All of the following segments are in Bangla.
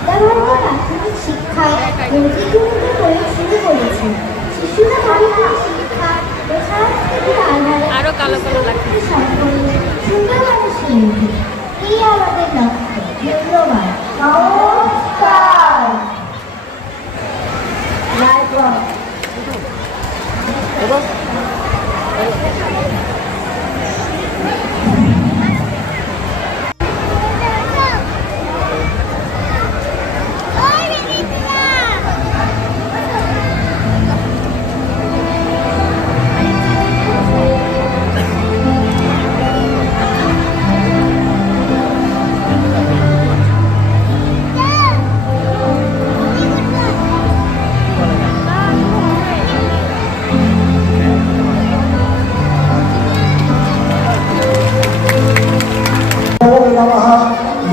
বিদ্যালয় প্রাথমিক শিক্ষায় প্রতিযোগিতা করে শুরু করেছে। শিশুরা বাড়ির শিক্ষা ও সাংস্কৃতিক আরো কালো কালো লাগছে। সম্পর্কে সুন্দর মানুষ শিখবে। এই আমাদের লক্ষ্য। ধন্যবাদ। নমস্কার।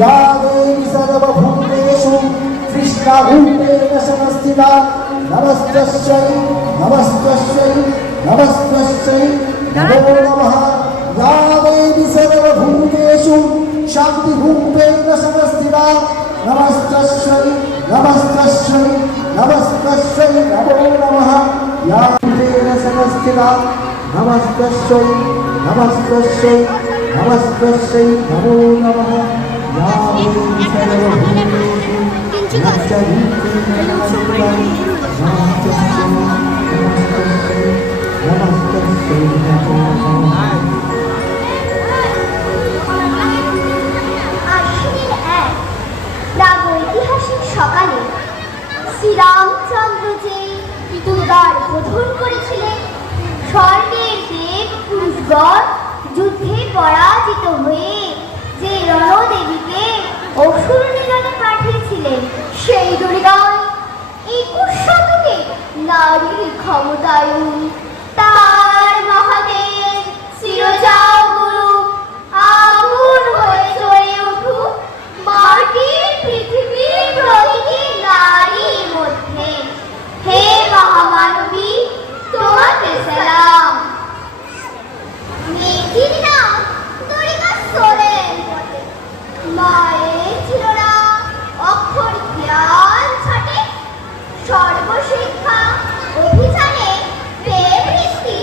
या देवी सर्वभूतेषु कृष्णाभूतेन संस्थिता नमस्तस्यै नमस्तस्यै नमस्तस्यै नमो नमः। या देवी सर्वभूतेषु शान्तिभूतेन संस्थिता नमस्तस्यै नमस्तस्यै नमस्तस्यै नमो नमः। या भूतेन संस्थिता नमस्तस्यै नमस्तस्यै नमस्तस्यै नमो नमः। या देवी सर्वभूतेषु नमस्तस्यै नमस्तस्यै नमो नमः। আশ্বিনের এক প্রাগৈতিহাসিক সকালে শ্রীরামচন্দ্র যে দ্বার বোধন করেছিলেন, স্বর্গের দেব পুরুষগণ যুদ্ধে পরাজিত হয়ে যে রণদেবীকে অসুর নিধনে পাঠিয়েছিলেন, সেই দুর্গায় 21 শতকে নারীর ক্ষমতায়ন তার মহাদেব চিরজাগুরু আগুন হয়ে চলে উঠুক মাটির পৃথিবীর প্রতিটি নারীর মধ্যে। হে মহামানবী, তোমাকে সালাম। মেয়েটির নাম দুর্গা সোরেন। মায়ের ছিল না অক্ষর জ্ঞান ছাটে, সর্বশিক্ষা অভিযানে প্রেম বৃষ্টি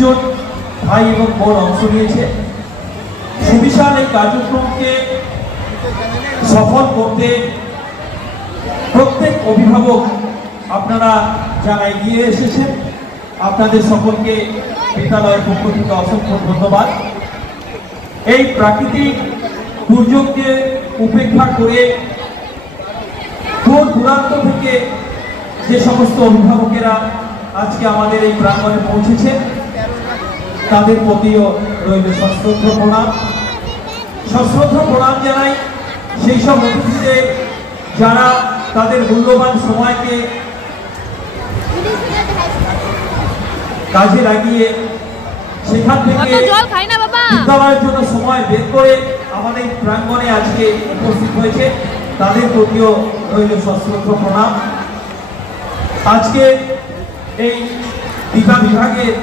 জন ভাই এবং বোন অংশ নিয়েছে। সুবিশাল এই কার্যক্রমকে সফল করতে প্রত্যেক অভিভাবক আপনারা যারা এগিয়ে এসেছেন, আপনাদের সকলকে বিদ্যালয়ের পক্ষ থেকে অসংখ্য ধন্যবাদ। এই প্রাকৃতিক দুর্যোগকে উপেক্ষা করে দূর দূরান্ত থেকে যে সমস্ত অভিভাবকেরা আজকে আমাদের এই প্রাঙ্গণে পৌঁছেছে, তাদের প্রতিও রইল সশ্রদ্ধ প্রণাম। সশ্রদ্ধ প্রণাম জানাই সেই সব অতিথিদের যারা তাদের মূল্যবান সময়কে কাজে লাগিয়ে সেখান থেকে অত জল খাই না বাবা। বিদ্যালয়ের জন্য সময় বের করে আমাদের প্রাঙ্গণে আজকে উপস্থিত হয়েছে, তাদের প্রতিও রইল সশ্রদ্ধ প্রণাম। আজকে এই বিভাগের